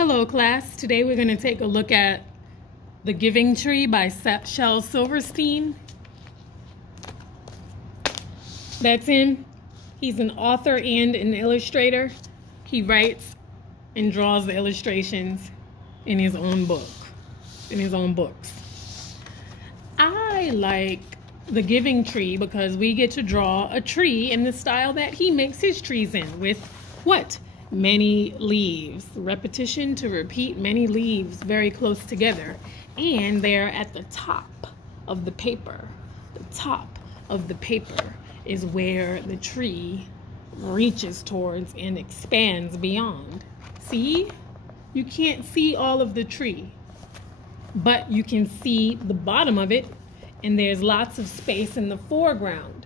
Hello class, today we're going to take a look at The Giving Tree by Shel Silverstien. That's him. He's an author and an illustrator. He writes and draws the illustrations in his own books. I like The Giving Tree because we get to draw a tree in the style that he makes his trees in, with what? Many leaves. Repetition to repeat many leaves very close together. And they're at the top of the paper. The top of the paper is where the tree reaches towards and expands beyond. See? You can't see all of the tree, but you can see the bottom of it, and there's lots of space in the foreground.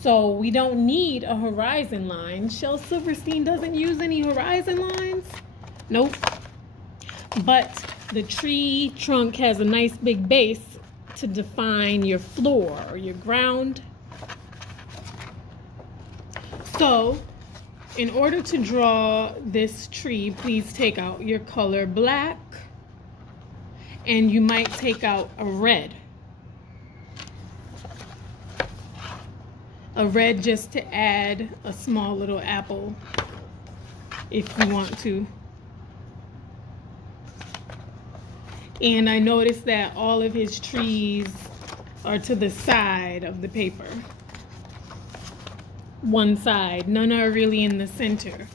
So we don't need a horizon line. Shel Silverstien doesn't use any horizon lines. Nope. But the tree trunk has a nice big base to define your floor or your ground. So in order to draw this tree, please take out your color black, and you might take out a red. A red just to add a small little apple if you want to. And I noticed that all of his trees are to the side of the paper. One side, none are really in the center.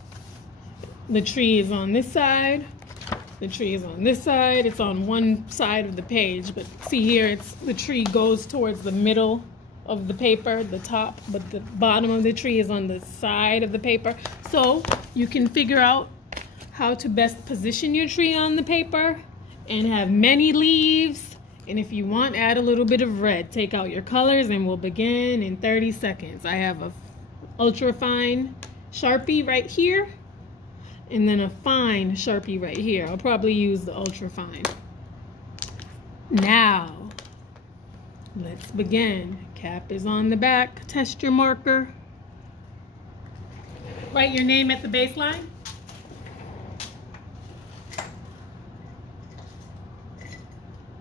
The tree is on this side, the tree is on this side, it's on one side of the page, but see here, the tree goes towards the middle of the paper, the top, but the bottom of the tree is on the side of the paper. So you can figure out how to best position your tree on the paper and have many leaves. And if you want, add a little bit of red. Take out your colors and we'll begin in 30 seconds. I have a ultra fine Sharpie right here and then a fine Sharpie right here. I'll probably use the ultra fine. Now let's begin. Cap is on the back. Test your marker. Write your name at the baseline.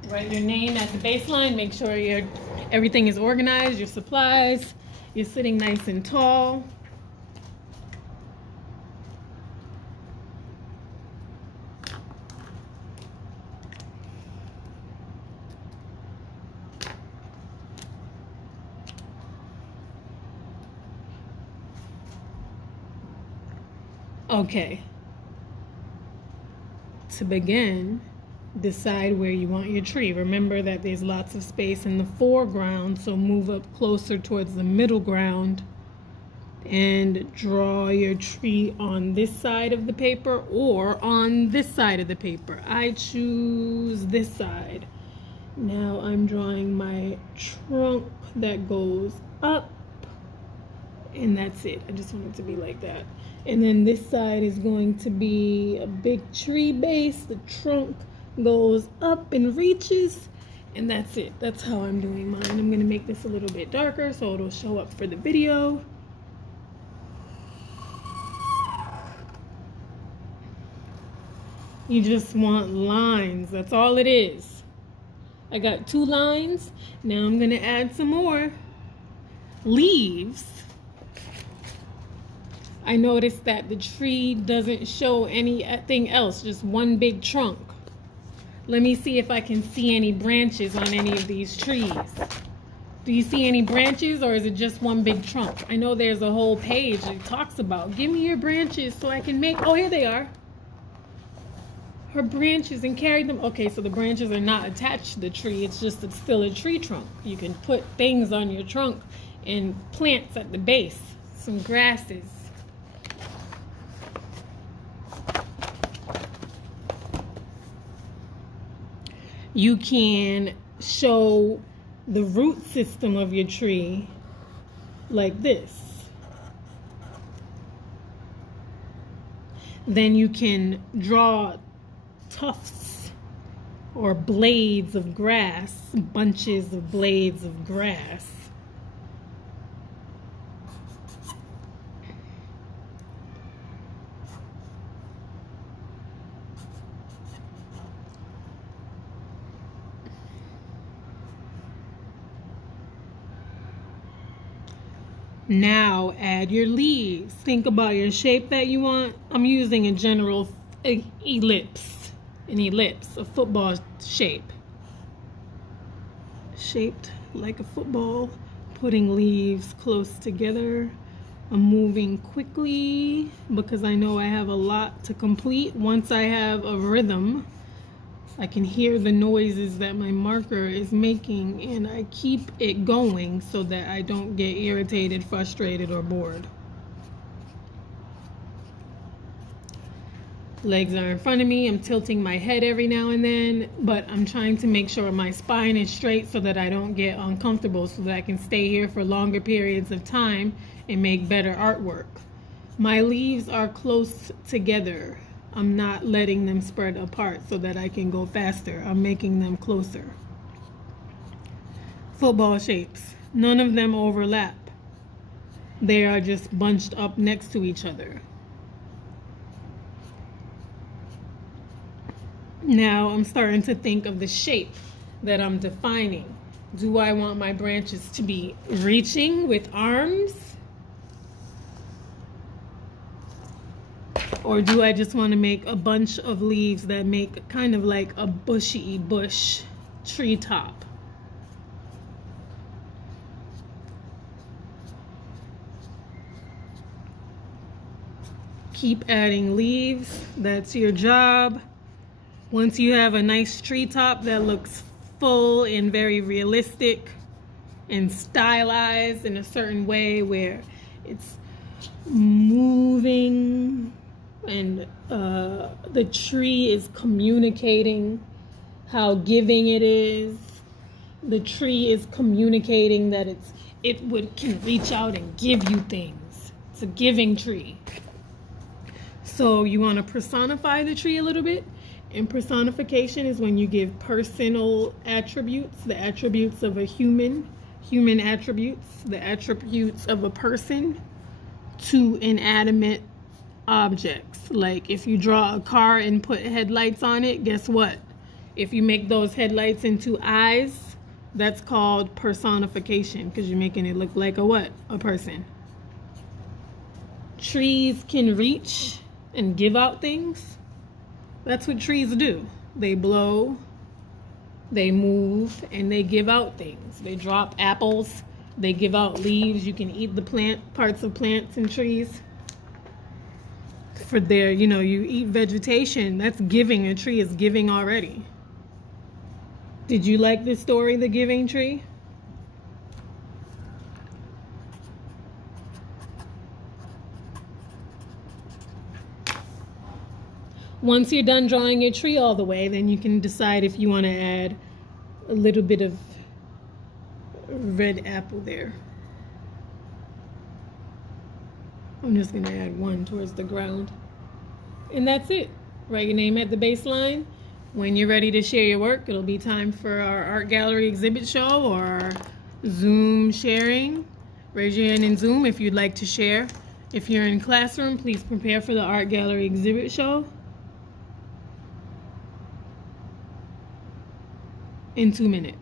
Write your name at the baseline. Make sure everything is organized, your supplies. You're sitting nice and tall. Okay, to begin, decide where you want your tree. Remember that there's lots of space in the foreground, so move up closer towards the middle ground and draw your tree on this side of the paper or on this side of the paper. I choose this side. Now I'm drawing my trunk that goes up, and that's it. I just want it to be like that. And then this side is going to be a big tree base. The trunk goes up and reaches, and that's it. That's how I'm doing mine. I'm gonna make this a little bit darker so it'll show up for the video. You just want lines, that's all it is. I got 2 lines. Now I'm gonna add some more leaves. I noticed that the tree doesn't show anything else, just one big trunk. Let me see if I can see any branches on any of these trees. Do you see any branches, or is it just one big trunk? I know there's a whole page that talks about, give me your branches so I can make, oh, here they are. Her branches, and carry them. Okay, so the branches are not attached to the tree, it's still a tree trunk. You can put things on your trunk and plants at the base, some grasses. You can show the root system of your tree like this. Then you can draw tufts or blades of grass, bunches of blades of grass. Now add your leaves. Think about your shape that you want. I'm using a general ellipse, a football shape. Shaped like a football, putting leaves close together. I'm moving quickly because I know I have a lot to complete. Once I have a rhythm, I can hear the noises that my marker is making, and I keep it going so that I don't get irritated, frustrated, or bored. Legs are in front of me. I'm tilting my head every now and then, but I'm trying to make sure my spine is straight so that I don't get uncomfortable, so that I can stay here for longer periods of time and make better artwork. My leaves are close together. I'm not letting them spread apart so that I can go faster. I'm making them closer. Football shapes. None of them overlap. They are just bunched up next to each other. Now I'm starting to think of the shape that I'm defining. Do I want my branches to be reaching with arms? Or do I just want to make a bunch of leaves that make kind of like a bushy bush treetop? Keep adding leaves. That's your job. Once you have a nice treetop that looks full and very realistic and stylized in a certain way where it's moving and the tree is communicating how giving it is. The tree is communicating that can reach out and give you things. It's a giving tree. So you want to personify the tree a little bit. And personification is when you give personal attributes, the attributes of a human attributes, the attributes of a person to inanimate objects. Like if you draw a car and put headlights on it, guess what? If you make those headlights into eyes, that's called personification, because you're making it look like a what? A person. Trees can reach and give out things. That's what trees do. They blow, they move, and they give out things. They drop apples, they give out leaves. You can eat the parts of plants and trees. For their, you eat vegetation. That's giving. A tree is giving already. Did you like this story, The Giving Tree? Once you're done drawing your tree all the way, then you can decide if you want to add a little bit of red apple there. I'm just going to add one towards the ground. And that's it. Write your name at the baseline. When you're ready to share your work, it'll be time for our art gallery exhibit show or our Zoom sharing. Raise your hand in Zoom if you'd like to share. If you're in classroom, please prepare for the art gallery exhibit show in 2 minutes.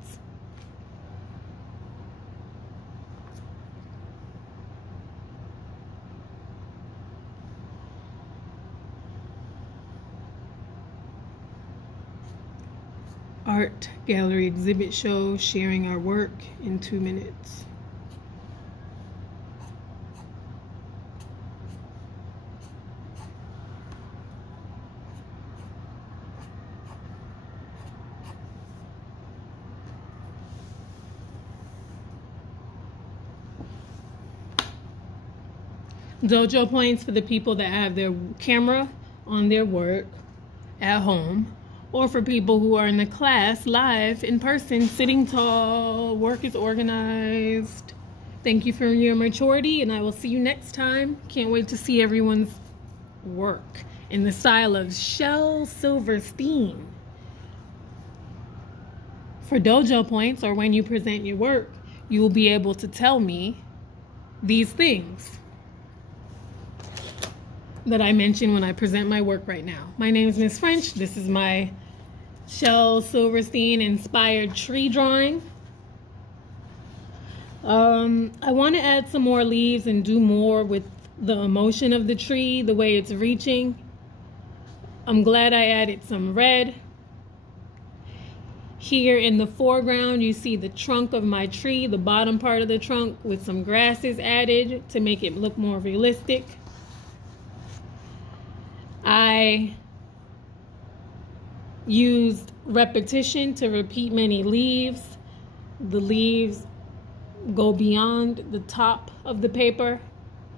Art gallery exhibit show, sharing our work in 2 minutes. Dojo points for the people that have their camera on their work at home, or for people who are in the class live in person, sitting tall. Work is organized. Thank you for your maturity, and I will see you next time. Can't wait to see everyone's work in the style of Shel Silverstien. For dojo points, or when you present your work, you will be able to tell me these things that I mention when I present my work right now. My name is Miss French. This is my Shel Silverstien inspired tree drawing. I want to add some more leaves and do more with the emotion of the tree, the way it's reaching. I'm glad I added some red. Here in the foreground, you see the trunk of my tree, the bottom part of the trunk, with some grasses added to make it look more realistic. I used repetition to repeat many leaves. The leaves go beyond the top of the paper,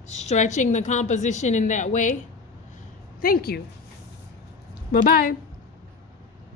stretching the composition in that way. Thank you. Bye-bye.